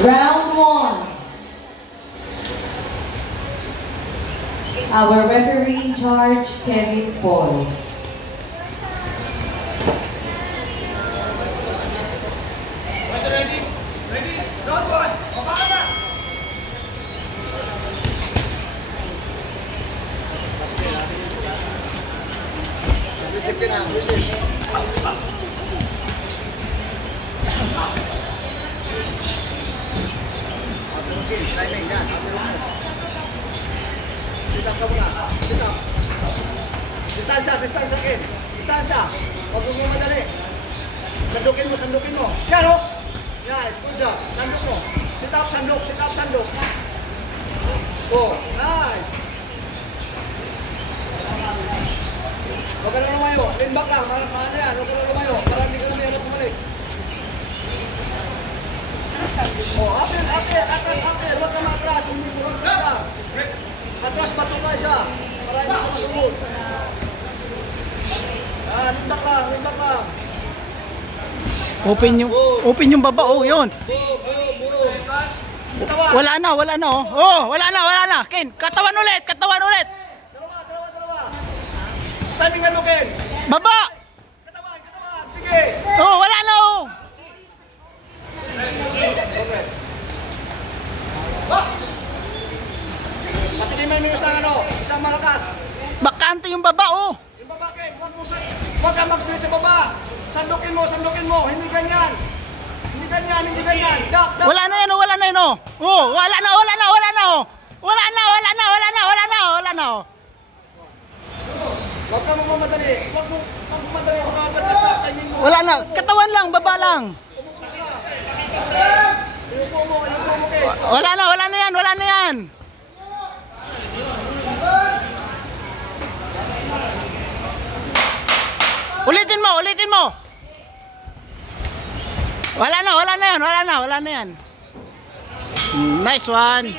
Round one. Our referee in charge, Kevin Paul. Ready? Round one. Receive ka na, receive. Okay, timing yan. Sit up ka muna. Sit up. Distansya, distansya kin. Distansya. Huwag mo madali. Sandukin mo. Yan o. Nice, good job. Sanduk mo. Sit up, sanduk. Oh, nice. Huwag ka na lumayo. Lean back lang. Maano yan. Huwag ka na lumayo. Para hindi ka na mayroon pumalik. Oh, apir. Huwag ka matras. Hindi mo atras ka. Atras bato ka isa. Para hindi ka masunod. Lean back lang. Open yung baba, oh, yun. Wala na, oh. Oh, wala na. Ken, katawan ulit. Dalawa. Timingan mo, Ken. Baba. Katawan. Sige. Oh, wala na, oh. Okay. Patikimin mo isang malakas. Bakante yung baba, oh. Yung baba, Ken, huwag ka mag-stress sa baba. Sandukin mo. Hindi ganyan. Dak. Wala na yan, oh. Oh, wala na, oh. Wala na, oh. Huwag ka mamadali. Huwag mo mamadali. Timing mo. Wala na, katawan lang, baba lang. Ayupo mo, Ken. Wala na yan. Ulitin mo. Wala na yan. Nice one.